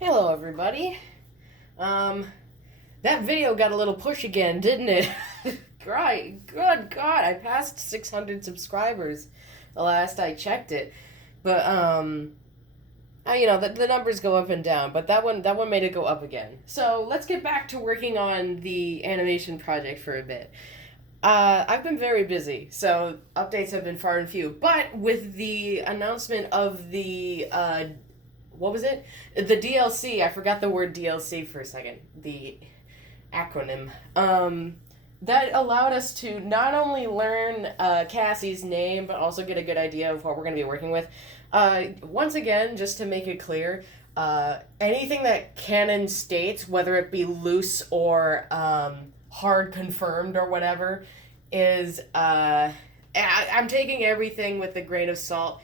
Hello, everybody. Um, that video got a little push again, didn't it? Right. Good God, I passed 600 subscribers the last I checked it. But the numbers go up and down, but that one made it go up again. So let's get back to working on the animation project for a bit. I've been very busy, so updates have been far and few. But with the announcement of the what was it? The DLC. I forgot the word DLC for a second. The acronym. That allowed us to not only learn Cassie's name, but also get a good idea of what we're going to be working with. Once again, just to make it clear, anything that canon states, whether it be loose or hard confirmed or whatever, is I'm taking everything with a grain of salt.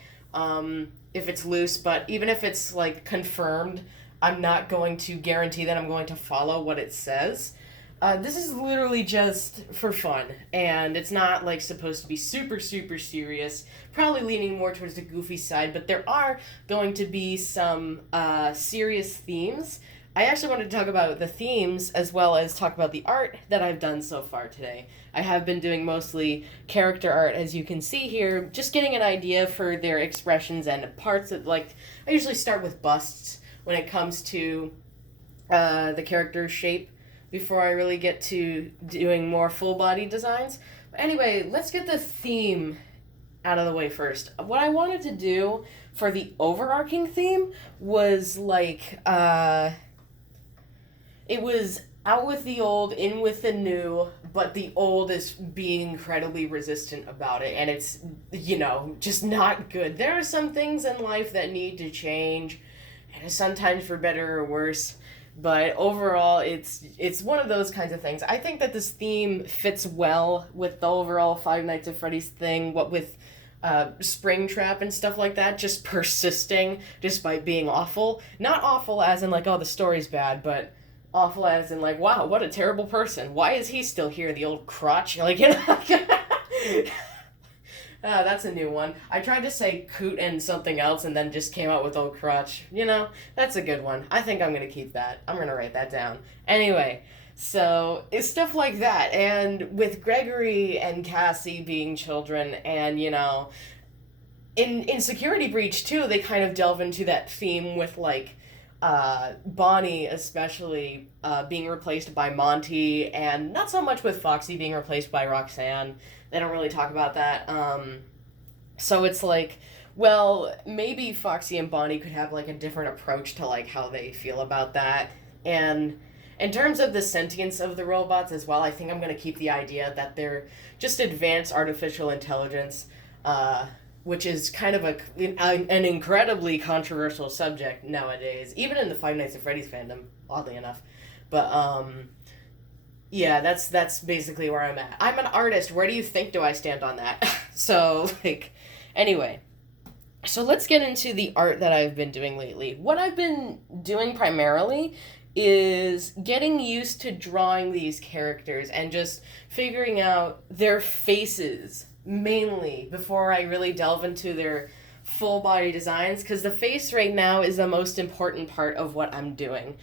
If it's loose, but even if it's like confirmed, I'm not going to guarantee that I'm going to follow what it says. This is literally just for fun, and it's not like supposed to be super, super serious. Probably leaning more towards the goofy side, but there are going to be some serious themes. I actually wanted to talk about the themes as well as talk about the art that I've done so far today. I have been doing mostly character art, as you can see here, just getting an idea for their expressions and parts of, like, I usually start with busts when it comes to the character shape before I really get to doing more full body designs. But anyway, let's get the theme out of the way first. What I wanted to do for the overarching theme was it was out with the old, in with the new, but the old is being incredibly resistant about it, and it's, just not good. There are some things in life that need to change, and sometimes for better or worse. But overall, it's one of those kinds of things. I think that this theme fits well with the overall Five Nights at Freddy's thing. What with Springtrap and stuff like that, just persisting despite being awful. Not awful as in like, oh, the story's bad, but awful as in like, wow, what a terrible person. Why is he still here, the old crotch? That's a new one. I tried to say coot and something else and then just came out with old crotch. That's a good one. I think I'm going to keep that. I'm going to write that down. Anyway, so it's stuff like that. And with Gregory and Cassie being children and, in Security Breach, too, they kind of delve into that theme with, like, Bonnie especially being replaced by Monty, and not so much with Foxy being replaced by Roxanne. They don't really talk about that. So it's like, well, maybe Foxy and Bonnie could have like a different approach to like how they feel about that. And in terms of the sentience of the robots as well, I think I'm going to keep the idea that they're just advanced artificial intelligence, which is kind of an incredibly controversial subject nowadays, even in the Five Nights at Freddy's fandom, oddly enough. But yeah, that's basically where I'm at. I'm an artist. Where do you think do I stand on that? So anyway, so let's get into the art that I've been doing lately. What I've been doing primarily is getting used to drawing these characters and just figuring out their faces mainly before I really delve into their full body designs, because the face right now is the most important part of what I'm doing.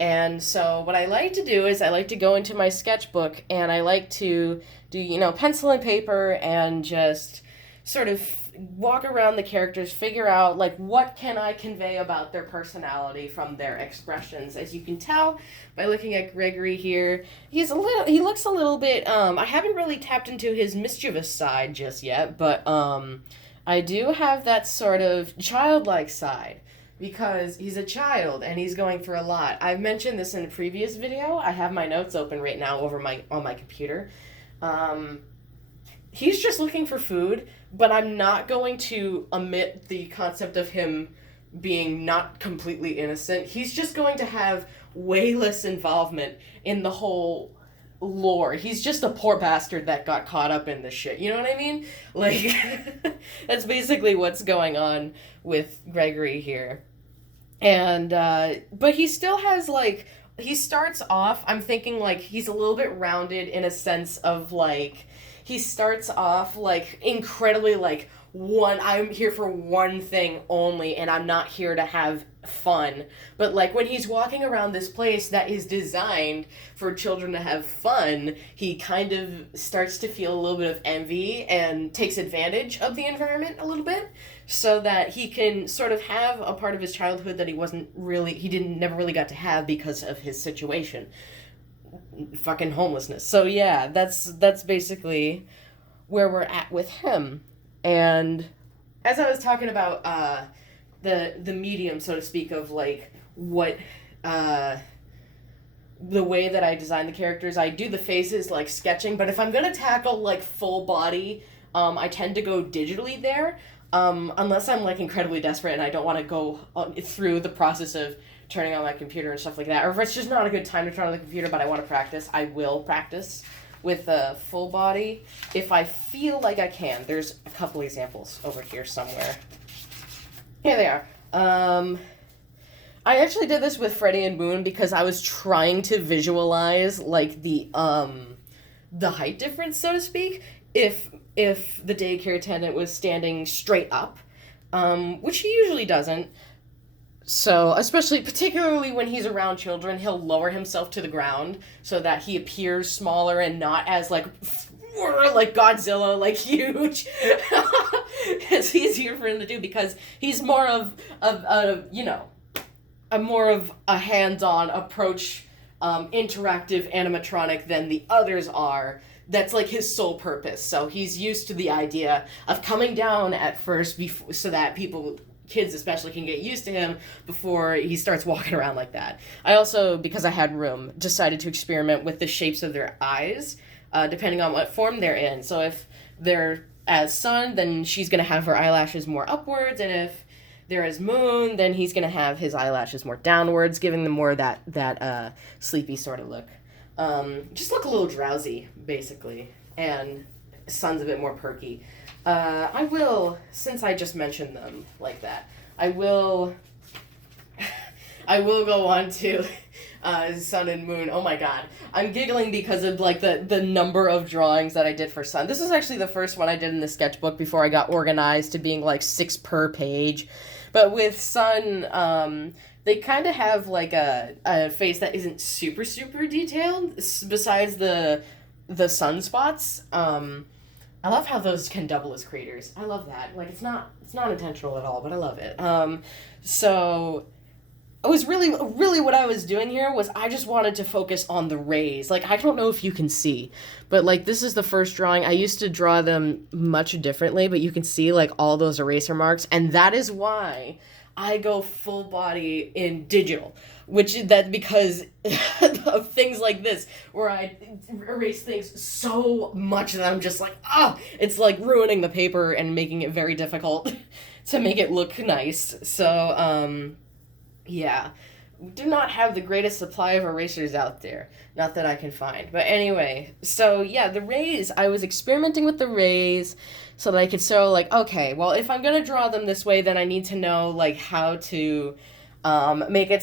And so what I like to do is I like to go into my sketchbook and I like to do, pencil and paper and just sort of walk around the characters, figure out like what can I convey about their personality from their expressions. As you can tell by looking at Gregory here, he looks a little bit I haven't really tapped into his mischievous side just yet, but I do have that sort of childlike side because he's a child and he's going through a lot. I've mentioned this in a previous video. I have my notes open right now on my computer. He's just looking for food, but I'm not going to omit the concept of him being not completely innocent. He's just going to have way less involvement in the whole lore. He's just a poor bastard that got caught up in this shit. You know what I mean? Like, that's basically what's going on with Gregory here. And, but he still has, like, he starts off, I'm thinking, like, he's a little bit rounded in a sense of, like, he starts off, like, incredibly, like, I'm here for one thing only, and I'm not here to have fun. But like when he's walking around this place that is designed for children to have fun, he kind of starts to feel a little bit of envy and takes advantage of the environment a little bit so that he can sort of have a part of his childhood that he didn't never really got to have because of his situation. Fucking homelessness. So yeah, that's basically where we're at with him. And as I was talking about the medium, so to speak, of like what the way that I design the characters, I do the faces like sketching, but if I'm gonna tackle like full body, I tend to go digitally there, unless I'm like incredibly desperate and I don't want to go through the process of turning on my computer and stuff like that, or if it's just not a good time to turn on the computer but I want to practice, I will practice with a full body if I feel like I can. There's a couple examples over here somewhere. Here they are. I actually did this with Freddie and Moon because I was trying to visualize like the height difference, so to speak, if the daycare attendant was standing straight up, which he usually doesn't. So, particularly when he's around children, he'll lower himself to the ground so that he appears smaller and not as, like Godzilla, like, huge. It's easier for him to do because he's more of a hands-on approach, interactive animatronic than the others are. That's, like, his sole purpose. So he's used to the idea of coming down at first so that kids especially, can get used to him before he starts walking around like that. I also, because I had room, decided to experiment with the shapes of their eyes, depending on what form they're in. So if they're as Sun, then she's going to have her eyelashes more upwards, and if they're as Moon, then he's going to have his eyelashes more downwards, giving them more that sleepy sort of look. Just look a little drowsy, basically, and Sun's a bit more perky. I will, since I just mentioned them like that, I will go on to Sun and Moon. Oh my god. I'm giggling because of like the number of drawings that I did for Sun. This was actually the first one I did in the sketchbook before I got organized to being like 6 per page. But with Sun, they kind of have like a face that isn't super, super detailed, besides the sunspots. I love how those can double as craters. I love that. Like, it's not intentional at all, but I love it. So it was really what I was doing here was I just wanted to focus on the rays. Like, I don't know if you can see, but like this is the first drawing. I used to draw them much differently, but you can see like all those eraser marks, and that is why I go full body in digital, because of things like this, where I erase things so much that I'm just like, it's like ruining the paper and making it very difficult to make it look nice. So, yeah. We do not have the greatest supply of erasers out there. Not that I can find. But anyway, so yeah, the rays, I was experimenting with the rays so that I could show, like, okay, well, if I'm going to draw them this way, then I need to know, like, how to make it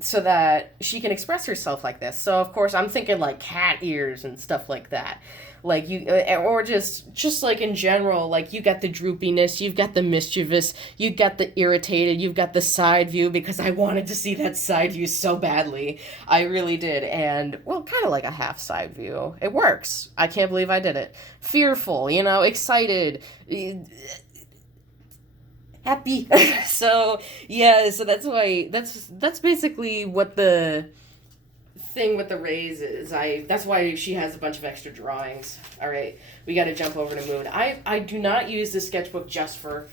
so that she can express herself like this. So, of course, I'm thinking, like, cat ears and stuff like that. Like, you, or just like in general, like, you got the droopiness, you've got the mischievous, you've got the irritated, you've got the side view, because I wanted to see that side view so badly. I really did. And, well, kind of like a half side view. It works. I can't believe I did it. Fearful, excited, happy. So, yeah, so that's why, that's basically what the thing with the rays is. That's why she has a bunch of extra drawings. All right, we got to jump over to Moon. I do not use this sketchbook just for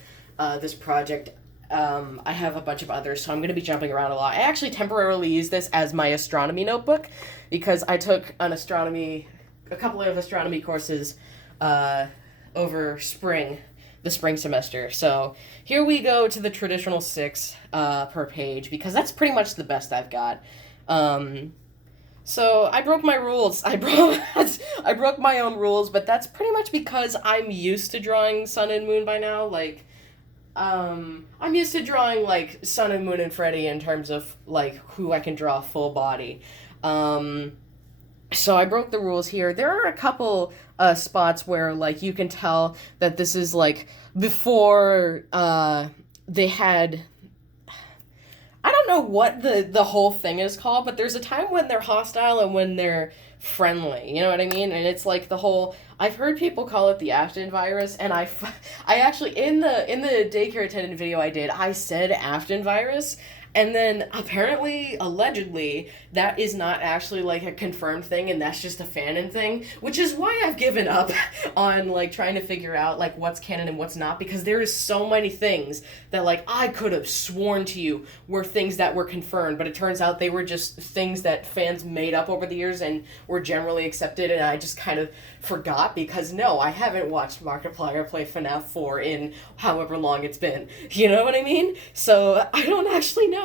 this project. I have a bunch of others, so I'm going to be jumping around a lot. I actually temporarily use this as my astronomy notebook because I took a couple of astronomy courses over the spring semester. So here we go to the traditional 6 per page, because that's pretty much the best I've got. So I broke my rules. I broke my own rules, but that's pretty much because I'm used to drawing Sun and Moon by now. Like, I'm used to drawing, like, Sun and Moon and Freddy in terms of, like, who I can draw full body. So I broke the rules here. There are a couple spots where like you can tell that this is like before they had, I don't know what the whole thing is called, but there's a time when they're hostile and when they're friendly. You know what I mean? And it's like the whole. I've heard people call it the Afton virus, and I actually in the daycare attendant video I did, I said Afton virus, and then apparently, allegedly, that is not actually like a confirmed thing, and that's just a fanon thing, which is why I've given up on like trying to figure out like what's canon and what's not, because there is so many things that like I could have sworn to you were things that were confirmed, but it turns out they were just things that fans made up over the years and were generally accepted, and I just kind of forgot because no, I haven't watched Markiplier play FNAF 4 in however long it's been. You know what I mean? So I don't actually know.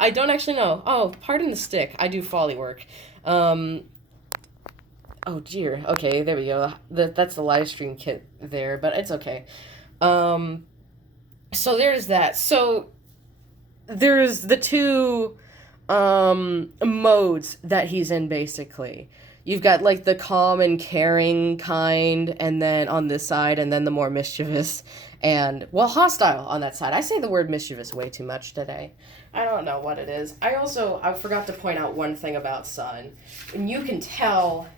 I don't actually know. Oh, pardon the stick. I do Foley work. Oh dear. Okay, there we go. That's the live stream kit there, but it's okay. So there's that. So there's the two modes that he's in basically. You've got like the calm and caring kind, and then on this side, and then the more mischievous and, well, hostile on that side. I say the word mischievous way too much today. I don't know what it is. I forgot to point out one thing about Sun. And you can tell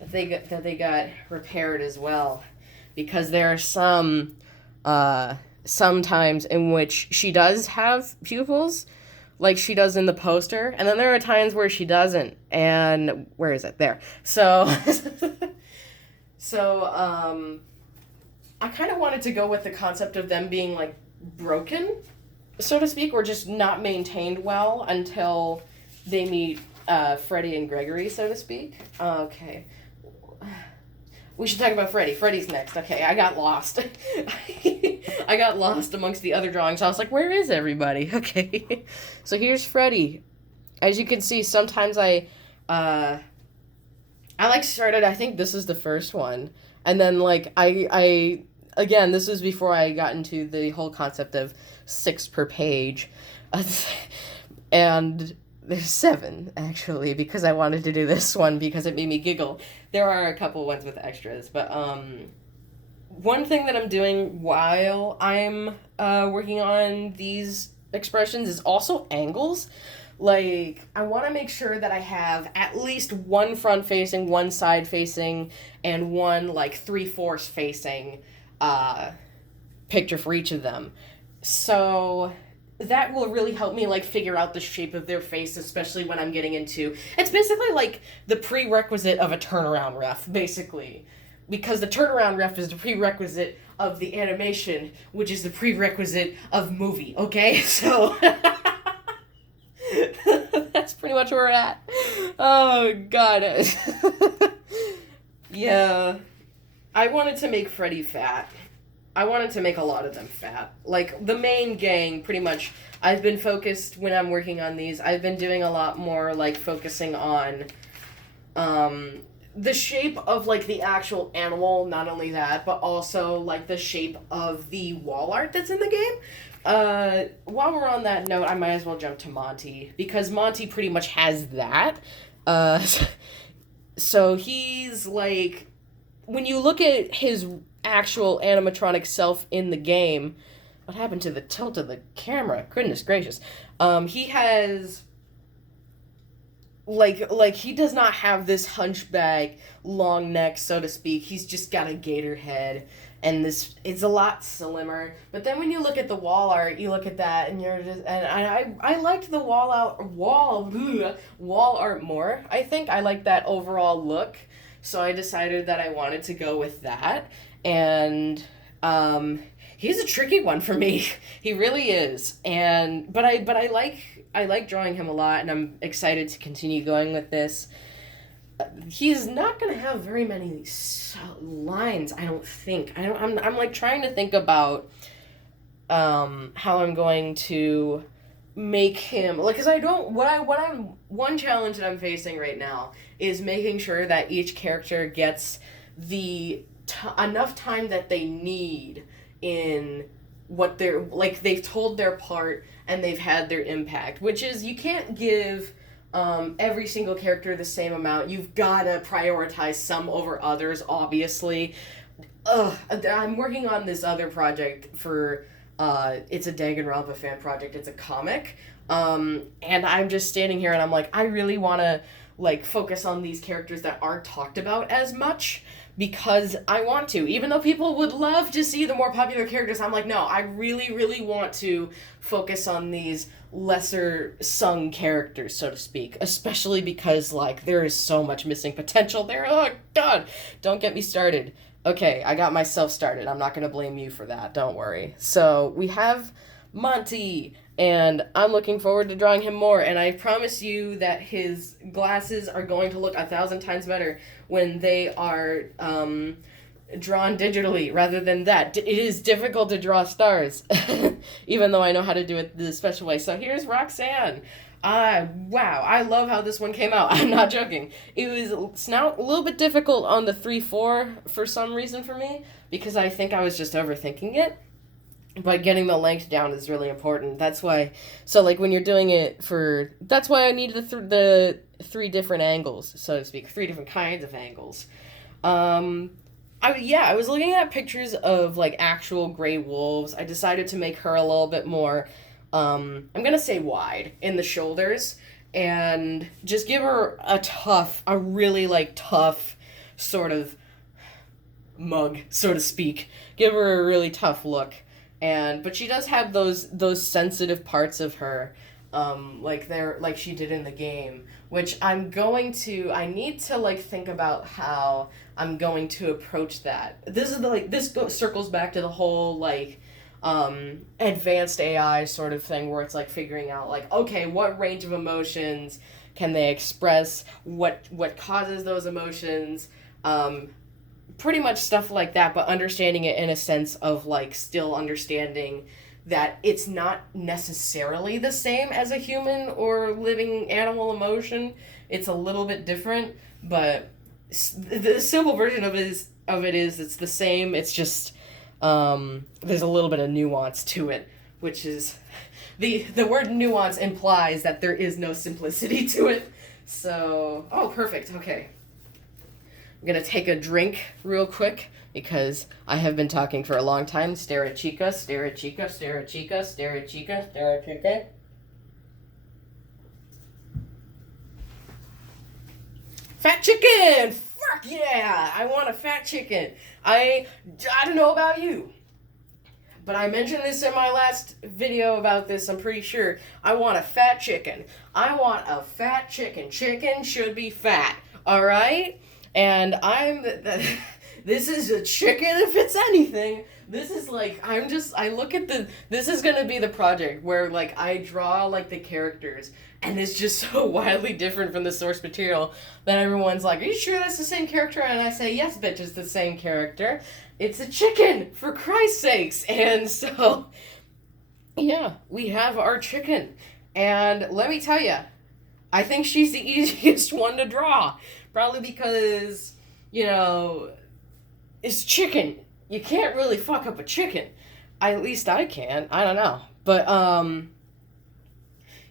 that they got repaired as well, because there are sometimes in which she does have pupils, like she does in the poster, and then there are times where she doesn't, and where is it? There. So, I kind of wanted to go with the concept of them being, like, broken, so to speak, or just not maintained well until they meet Freddy and Gregory, so to speak. Okay. We should talk about Freddy. Freddy's next. Okay, I got lost. I got lost amongst the other drawings. I was like, where is everybody? Okay. So here's Freddy. As you can see, sometimes I like started, I think this is the first one. And then like I again, this was before I got into the whole concept of 6 per page. And there's 7, actually, because I wanted to do this one because it made me giggle. There are a couple ones with extras, but one thing that I'm doing while I'm working on these expressions is also angles. Like, I want to make sure that I have at least one front-facing, one side-facing, and one, like, 3/4 facing picture for each of them. So that will really help me like figure out the shape of their face, especially when I'm getting into, it's basically like the prerequisite of a turnaround ref, basically, because the turnaround ref is the prerequisite of the animation, which is the prerequisite of movie. Okay, so that's pretty much where we're at. Oh god. Yeah, I wanted to make Freddy fat. I wanted to make a lot of them fat. Like, the main gang, pretty much, I've been focused, when I'm working on these, I've been doing a lot more, like, focusing on, the shape of, like, the actual animal, not only that, but also, like, the shape of the wall art that's in the game. While we're on that note, I might as well jump to Monty, because Monty pretty much has that. So he's, like, when you look at his actual animatronic self in the game, what happened to the tilt of the camera? Goodness gracious. He has like he does not have this hunchback long neck, so to speak. He's just got a gator head, and this it's a lot slimmer. But then when you look at the wall art, you look at that and you're just, and I liked the wall art more. I think I like that overall look. So I decided that I wanted to go with that. And he's a tricky one for me. He really is. And but I like drawing him a lot, and I'm excited to continue going with this. He's not gonna have very many lines, I don't think. I'm like trying to think about how I'm going to make him, like, because I don't, one challenge that I'm facing right now is making sure that each character gets the enough time that they need in what they're, like, they've told their part and they've had their impact, which is, you can't give every single character the same amount. You've got to prioritize some over others, obviously. I'm working on this other project for, it's a Danganronpa fan project. It's a comic. And I'm just standing here and I'm like, I really want to, like, focus on these characters that aren't talked about as much because I want to. Even though people would love to see the more popular characters, I'm like, no, I really, really want to focus on these lesser sung characters, so to speak, especially because, like, there is so much missing potential there. Oh, God, don't get me started. Okay, I got myself started. I'm not going to blame you for that. Don't worry. So we have Monty, and I'm looking forward to drawing him more, and I promise you that his glasses are going to look 1,000 times better when they are drawn digitally rather than that. It is difficult to draw stars, even though I know how to do it the special way. So here's Roxanne. Wow, I love how this one came out. I'm not joking. It was now a little bit difficult on the 3-4 for some reason for me, because I think I was just overthinking it. But getting the length down is really important. That's why, so like when you're doing it for, that's why I need the 3 different angles, so to speak, 3 different kinds of angles. I was looking at pictures of like actual gray wolves. I decided to make her a little bit more, I'm gonna say wide in the shoulders, and just give her a really like tough sort of mug, so to speak. Give her a really tough look. But she does have those sensitive parts of her, like she did in the game, which I need to like think about how I'm going to approach that. This circles back to the whole like advanced AI sort of thing, where it's like figuring out like, okay, what range of emotions can they express, what causes those emotions, pretty much stuff like that, but understanding it in a sense of like still understanding that it's not necessarily the same as a human or living animal emotion. It's a little bit different, but the simple version of it is it's the same. It's just there's a little bit of nuance to it, which is the word nuance implies that there is no simplicity to it. So, perfect. Okay. I'm going to take a drink real quick because I have been talking for a long time. Stare at chica, stare at chica, stare at chica, stare at chica, stare at chica. Fat chicken! Fuck yeah! I want a fat chicken. I don't know about you, but I mentioned this in my last video about this, I'm pretty sure. I want a fat chicken. I want a fat chicken. Chicken should be fat, alright? And this is a chicken if it's anything. This is like, this is gonna be the project where like I draw like the characters and it's just so wildly different from the source material that everyone's like, are you sure that's the same character? And I say, yes, bitch, it's the same character. It's a chicken, for Christ's sakes. And so, yeah, we have our chicken. And let me tell you, I think she's the easiest one to draw. Probably because, it's chicken. You can't really fuck up a chicken. At least I can. I don't know. But,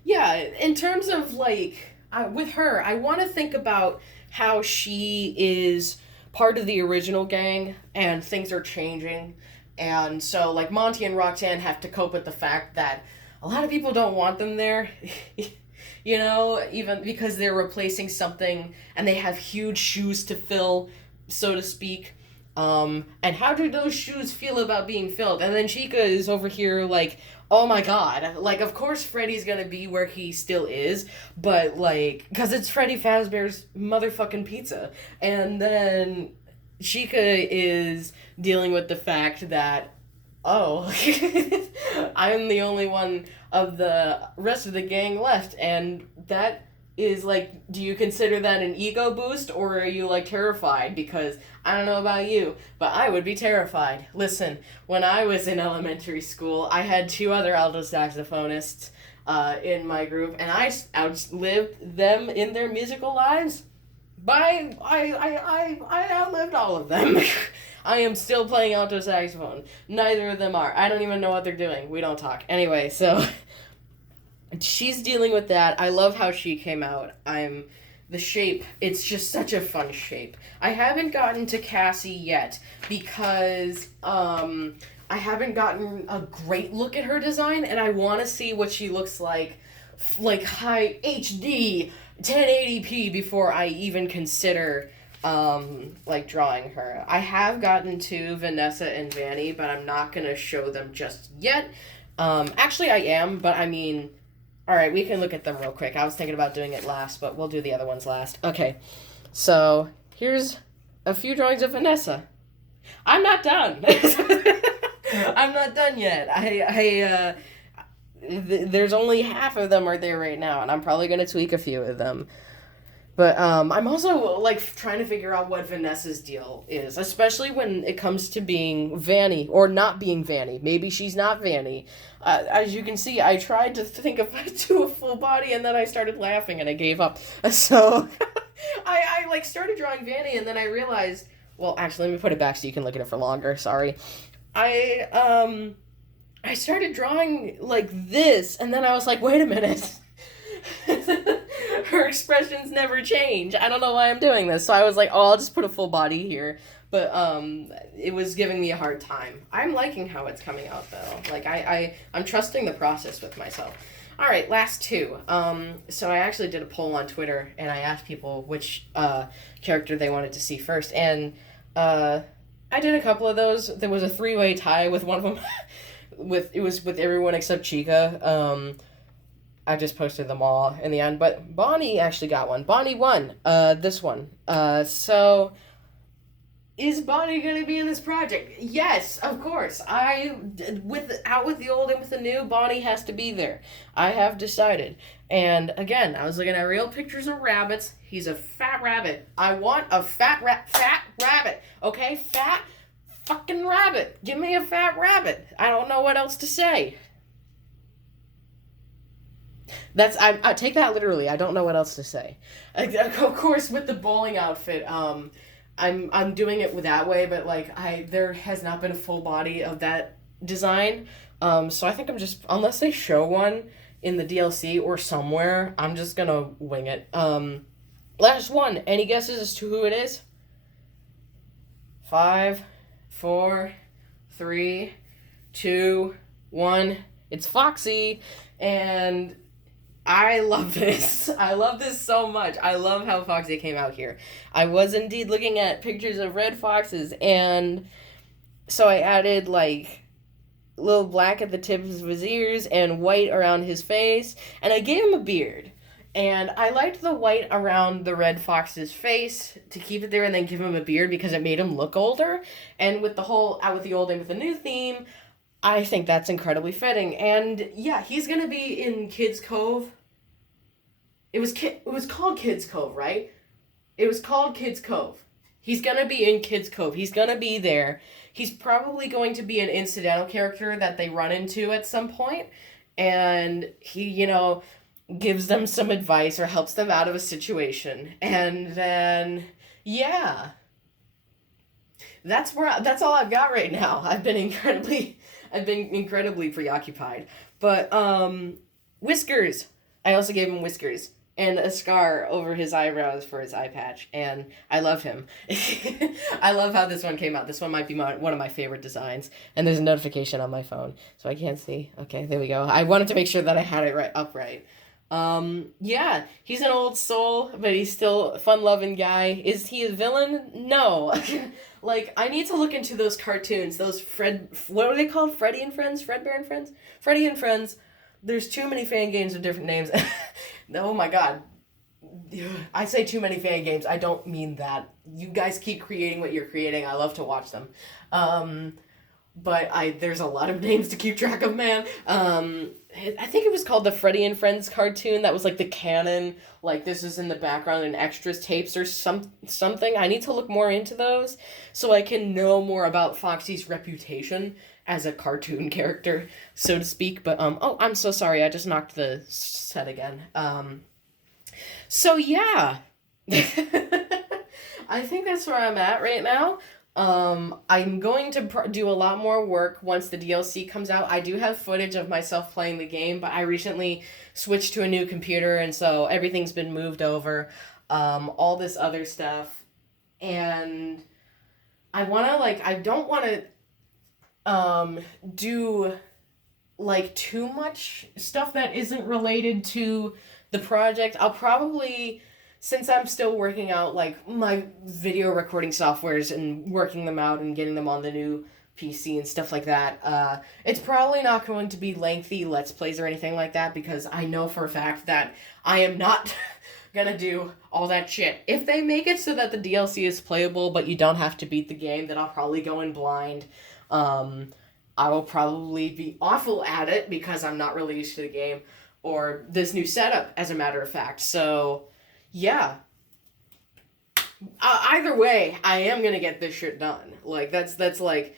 yeah, in terms of, like, with her, I want to think about how she is part of the original gang and things are changing. And so, like, Monty and Roxanne have to cope with the fact that a lot of people don't want them there. Even because they're replacing something and they have huge shoes to fill, so to speak. And how do those shoes feel about being filled? And then Chica is over here like, oh my god. Like, of course Freddy's gonna be where he still is, but like, because it's Freddy Fazbear's motherfucking pizza. And then Chica is dealing with the fact that, I'm the only one of the rest of the gang left, and that is like, do you consider that an ego boost, or are you like terrified? Because I don't know about you, but I would be terrified. Listen, when I was in elementary school, I had 2 other alto saxophonists in my group, and I outlived them in their musical lives. I outlived all of them. I am still playing alto saxophone. Neither of them are. I don't even know what they're doing. We don't talk. Anyway, so she's dealing with that. I love how she came out. The shape, it's just such a fun shape. I haven't gotten to Cassie yet because I haven't gotten a great look at her design, and I want to see what she looks like high HD 1080p before I even consider like drawing her. I have gotten to Vanessa and Vanny, but I'm not gonna show them just yet. Actually I am, but I mean, all right, we can look at them real quick. I was thinking about doing it last, but we'll do the other ones last. Okay, so here's a few drawings of Vanessa. I'm not done. I'm not done yet. There's only half of them are there right now, and I'm probably gonna tweak a few of them. But I'm also like trying to figure out what Vanessa's deal is, especially when it comes to being Vanny or not being Vanny. Maybe she's not Vanny. As you can see, I tried to think of do a full body, and then I started laughing and I gave up. So I like started drawing Vanny, and then I realized, well, actually, let me put it back so you can look at it for longer. Sorry, I started drawing like this, and then I was like, wait a minute. Her expressions never change. I don't know why I'm doing this. So I was like, oh, I'll just put a full body here. But it was giving me a hard time. I'm liking how it's coming out though. Like I'm trusting the process with myself. All right, last two. So I actually did a poll on Twitter and I asked people which character they wanted to see first, and I did a couple of those. There was a 3-way tie with one of them. It was with everyone except Chica. I just posted them all in the end, but Bonnie actually got one. Bonnie won, this one. So, is Bonnie gonna be in this project? Yes, of course. Out with the old and with the new, Bonnie has to be there. I have decided. And again, I was looking at real pictures of rabbits. He's a fat rabbit. I want a fat rabbit. Okay, fat fucking rabbit. Give me a fat rabbit. I don't know what else to say. I take that literally. I don't know what else to say. Of course, with the bowling outfit, I'm doing it that way, but like there has not been a full body of that design. So I think I'm just, unless they show one in the DLC or somewhere, I'm just gonna wing it. Last one. Any guesses as to who it is? 5, 4, 3, 2, 1. It's Foxy, and I love this. I love this so much. I love how Foxy came out here. I was indeed looking at pictures of red foxes, and so I added like little black at the tips of his ears and white around his face, and I gave him a beard. And I liked the white around the red fox's face to keep it there and then give him a beard because it made him look older. And with the whole out with the old and with the new theme, I think that's incredibly fitting. And yeah, he's gonna be in Kids Cove. It was called Kids Cove, right? It was called Kids Cove. He's gonna be in Kids Cove. He's gonna be there. He's probably going to be an incidental character that they run into at some point, and he, gives them some advice or helps them out of a situation. And then, yeah. That's all I've got right now. I've been incredibly preoccupied. But whiskers. I also gave him whiskers and a scar over his eyebrows for his eye patch, and I love him. I love how this one came out. This one might be one of my favorite designs, and there's a notification on my phone, so I can't see. Okay, there we go. I wanted to make sure that I had it upright. Yeah, he's an old soul, but he's still a fun-loving guy. Is he a villain? No. Like, I need to look into those cartoons, what are they called? Freddy and Friends? Fredbear and Friends? Freddy and Friends. There's too many fan games with different names. Oh my god. I say too many fan games. I don't mean that. You guys keep creating what you're creating. I love to watch them. But there's a lot of names to keep track of, man. I think it was called the Freddy and Friends cartoon. That was like the canon. Like, this is in the background and extras tapes or something. I need to look more into those so I can know more about Foxy's reputation as a cartoon character, so to speak. But, oh, I'm so sorry. I just knocked the set again. So, yeah. I think that's where I'm at right now. I'm going to do a lot more work once the DLC comes out. I do have footage of myself playing the game, but I recently switched to a new computer, and so everything's been moved over. All this other stuff, and I don't want to do like too much stuff that isn't related to the project. I'll probably, since I'm still working out like my video recording softwares and working them out and getting them on the new PC and stuff like that, it's probably not going to be lengthy Let's Plays or anything like that, because I know for a fact that I am not gonna do all that shit. If they make it so that the DLC is playable but you don't have to beat the game, then I'll probably go in blind. I will probably be awful at it because I'm not really used to the game or this new setup, as a matter of fact. So, yeah. Either way, I am gonna get this shit done. Like that's like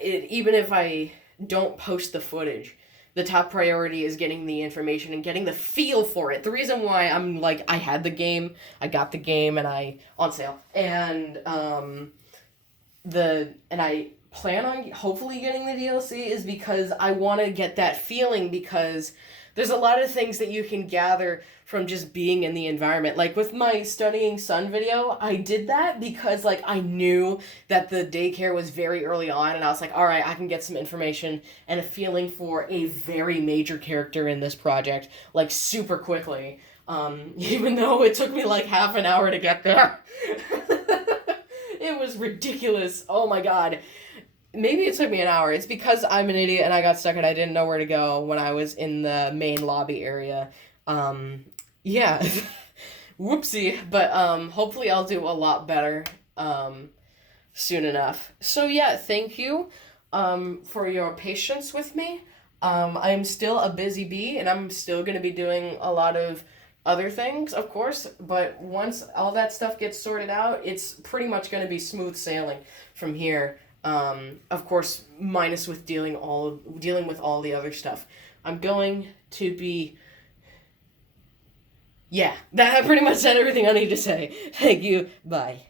it, even if I don't post the footage, the top priority is getting the information and getting the feel for it. The reason why I'm like, I had the game, I got the game, and on sale, and I plan on hopefully getting the DLC is because I want to get that feeling, because there's a lot of things that you can gather from just being in the environment. Like with my studying sun video, I did that because like I knew that the daycare was very early on, and I was like, all right, I can get some information and a feeling for a very major character in this project like super quickly. Even though it took me like half an hour to get there. It was ridiculous. Oh my god. Maybe it took me an hour. It's because I'm an idiot and I got stuck and I didn't know where to go when I was in the main lobby area. Yeah. Whoopsie. But hopefully I'll do a lot better soon enough. So yeah, thank you for your patience with me. I'm still a busy bee, and I'm still going to be doing a lot of other things, of course, but once all that stuff gets sorted out, it's pretty much going to be smooth sailing from here. Of course, minus with dealing with all the other stuff. I'm going to be... Yeah, that pretty much said everything I need to say. Thank you. Bye.